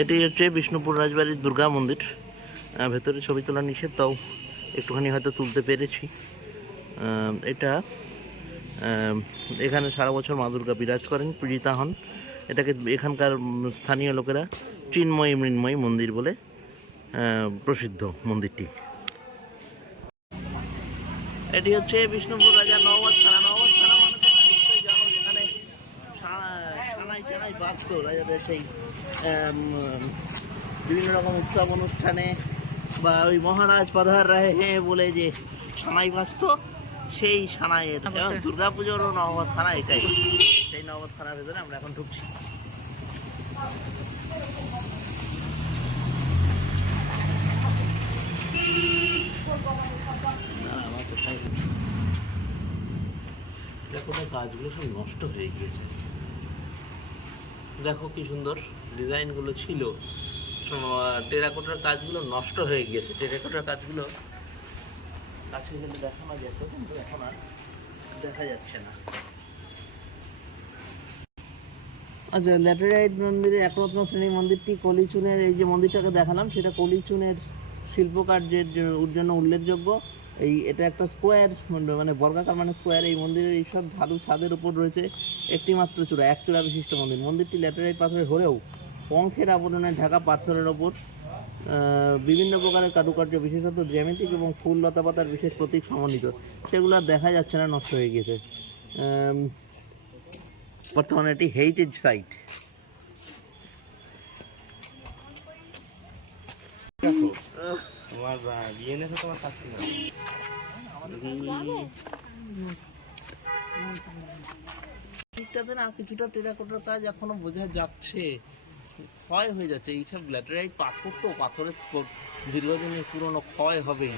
এটি হচ্ছে বিষ্ণুপুর রাজবাড়ির দুর্গা মন্দির। ভেতরে ছবি তোলা নিষেধ, তাও একটুখানি হয়তো তুলতে পেরেছি। এটা এখানে সারা বছর মা দুর্গা বিরাজ করেন, পূজিতা হন। এটাকে এখানকার স্থানীয় লোকেরা চিন্ময়ী মৃন্ময়ী মন্দির বলে প্রসিদ্ধ মন্দিরটি। এটি হচ্ছে বিষ্ণুপুর রাজা নওয়াজ সেই বিভিন্ন রকম উৎসব অনুষ্ঠানে বা ওই মহারাজ পাধার রায় হে বলে যে সানাই বাঁচত সেই সানাইয়ের দুর্গা পুজোরও নবাব থানা এটাই। সেই নবাব থানার ভেতরে আমরা এখন ঢুকছি। কোথায় কাজগুলো সব নষ্ট হয়ে গিয়েছে। দেখো কি সুন্দর ডিজাইনগুলো ছিল। টেরাকোটার কাজগুলো নষ্ট হয়ে গিয়েছে। টেরাকোটার কাজগুলো কাছে গেলে দেখানো যেত কিন্তু এখন আর দেখা যাচ্ছে না। আচ্ছা ল্যাটেরাইট মন্দিরে একরত্ন শ্রেণি মন্দিরটি কলিচুনের, এই যে মন্দিরটাকে দেখালাম, সেটা কলিচুনের শিল্পকার্যের জন্য উল্লেখযোগ্য। এই, এটা একটা স্কোয়ার মানে বর্গাকার মানে স্কোয়ার এই মন্দিরের এইসব ঢালু ছাদের উপর রয়েছে একটি মাত্র চূড়া, এক চূড়া বিশিষ্ট মন্দির। মন্দিরটি ল্যাটেরাইট পাথরের হলেও পঙ্খের আবরণে ঢাকা পাথরের ওপর বিভিন্ন প্রকারের কারুকার্য, বিশেষত জ্যামিতিক এবং ফুল লতা পাতার বিশেষ প্রতীক সমন্বিত। সেগুলো দেখা যাচ্ছে না, নষ্ট হয়ে গিয়েছে। বর্তমানে এটি হেরিটেজ সাইট তোমার বিয়ে নেছে তোমার শাস্তি না। দিকটাতে না, কিছুটা টেরাকোটার কাজ এখনও বোঝা যাচ্ছে। ক্ষয় হয়ে যাচ্ছে, এইসব ল্যাটেরাইট পাথর তো, পাথরের দীর্ঘদিনের পুরনো ক্ষয় হবে।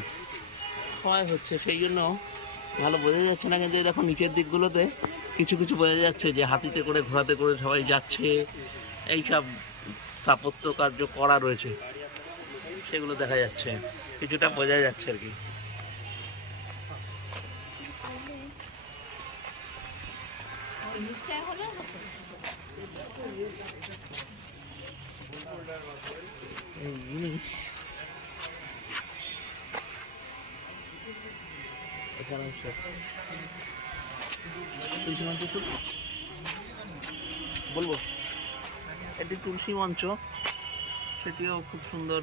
ক্ষয় হচ্ছে, সেই জন্য ভালো বোঝা যাচ্ছে না, কিন্তু দেখো নিচের দিকগুলোতে কিছু কিছু বোঝা যাচ্ছে যে হাতিতে করে, ঘোড়াতে করে সবাই যাচ্ছে। এইসব স্থাপত্য কার্য করা রয়েছে। সেগুলো দেখা যাচ্ছে। কিছুটা বোঝা যাচ্ছে আর কি। বলব? এটি তুলসী মঞ্চ সেটিও খুব সুন্দর।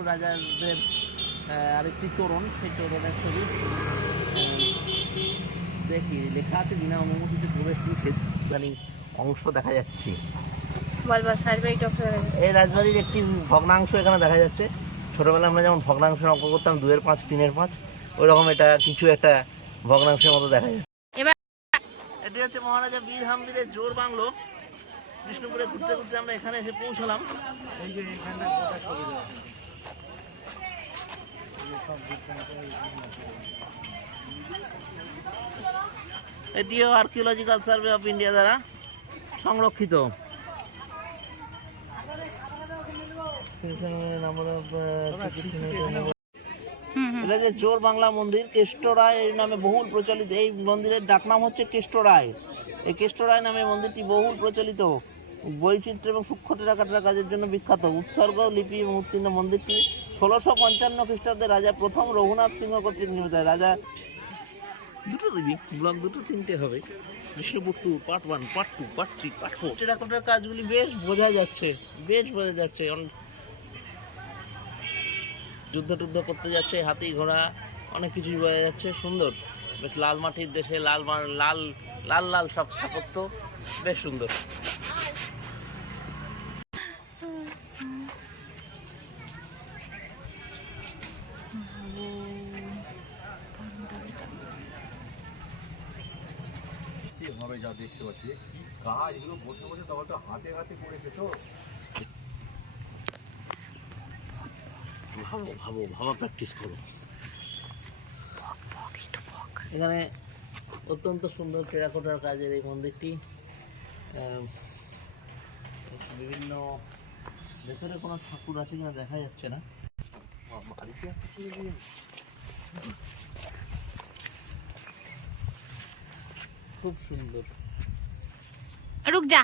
পূর্ব রাজাদের আরেকটি তোরণ সেই তোরণের ছবি দেখি লেখা আছে বিনা অনুমতিতে প্রবেশ ইদানিং অংশ দেখা যাচ্ছে। এই রাজবাড়ির একটি ভগ্নাংশ এখানে দেখা যাচ্ছে। ছোটবেলায় আমরা যেমন ভগ্নাংশ অঙ্ক করতাম দুয়ের পাঁচ তিনের পাঁচ ওই রকম এটা কিছু একটা ভগ্নাংশের মতো দেখা যাচ্ছে। এটি হচ্ছে মহারাজা বীর হামদিরের জোর বাংলো। বিষ্ণুপুরে ঘুরতে ঘুরতে আমরা এখানে এসে পৌঁছলাম। এই যে এখানটা এটিও আর্কিওলজিক্যাল সার্ভে অফ ইন্ডিয়া দ্বারা সংরক্ষিত। এটা যে বাংলা মন্দির কেষ্ট রায় এর নামে বহুল প্রচলিত। এই মন্দিরের ডাকনাম হচ্ছে কেষ্ট রায়। এই কেষ্ট রায় নামে মন্দিরটি বহুল প্রচলিত। বৈচিত্র্য এবং সূক্ষ্ম টেরাকাটার কাজের জন্য বিখ্যাত। উৎসর্গ, লিপি এবং উৎকীর্ণ মন্দিরটি ষোলোশো পঞ্চান্ন খ্রিস্টাব্দে রাজা প্রথম রঘুনাথ সিংহ কর্তৃক নির্মিত রাজা, দুটো দিবি, ব্লক দুটো, তিনটে হবে। Bishnupur two part one part two part three part four টেরাকোটার কাজগুলি বেশ বোঝা যাচ্ছে, বেশ বোঝা যাচ্ছে। অন- যুদ্ধ টুদ্ধ করতে যাচ্ছে, হাতি ঘোড়া, অনেক কিছুই বোঝা যাচ্ছে, সুন্দর। বেশ লাল মাটির দেশে লাল লাল লাল লাল সব স্থাপত্য, বেশ সুন্দর। ভাবে যা দেখতে পাচ্ছি। কি কাজ এগুলো বসে বসে তখন তো হাতে হাতে করেছে তো ভাবো ভাবো ভাবা প্র্যাকটিস করো। এখানে অত্যন্ত সুন্দর টেরাকোটার কাজের এই মন্দিরটি আহ, বিভিন্ন ভেতরে কোনো ঠাকুর আছে কিনা দেখা যাচ্ছে না। বাড়িতে একটা ছিল যে- খুব সুন্দর। রুক যা।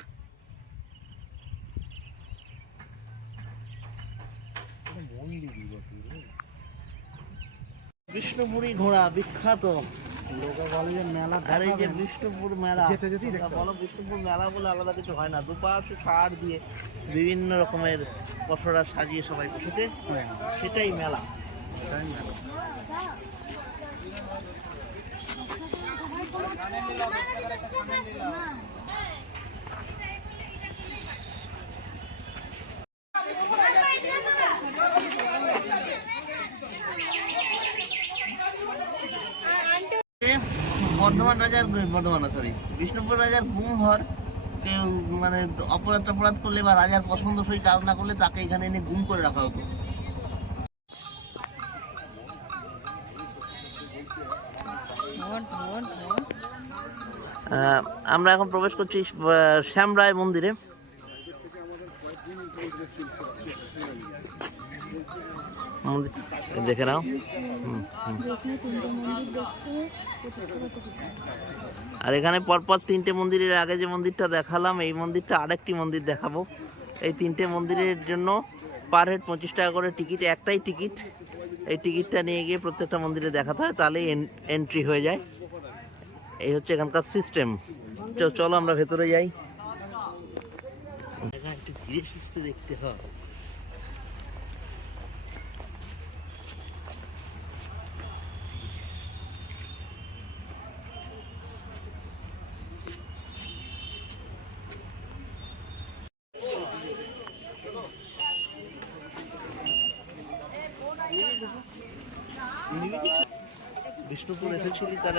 বিষ্ণুপুরি ঘোড়া বিখ্যাত। মেলা বলে আলাদা কিছু হয় না। সার দিয়ে বিভিন্ন রকমের সাজিয়ে সবাই সেটাই মেলা। বর্ধমান রাজার বর্ধমান সরি বিষ্ণুপুর রাজার গুম ঘর কেউ মানে অপরাধ অপরাধ করলে বা রাজার পছন্দসই কাজ না করলে তাকে এখানে এনে গুম করে রাখা হতো। আমরা এখন প্রবেশ করছি শ্যামরায় মন্দিরে। দেখে নাও। আর এখানে পরপর তিনটে মন্দিরের আগে যে মন্দিরটা দেখালাম, এই মন্দিরটা আরেকটি মন্দির দেখাবো। এই তিনটে মন্দিরের জন্য পার হেড পঁচিশ টাকা করে টিকিট, একটাই টিকিট। এই টিকিটটা নিয়ে গিয়ে প্রত্যেকটা মন্দিরে দেখাতে হয়, তাহলেই এন্ট্রি হয়ে যায়। এই হচ্ছে এখানকার সিস্টেম চলো আমরা ভেতরে যাই। একটু ধীরে সুস্থে দেখতে হয়। বিষ্ণুপুর এসেছিলি তার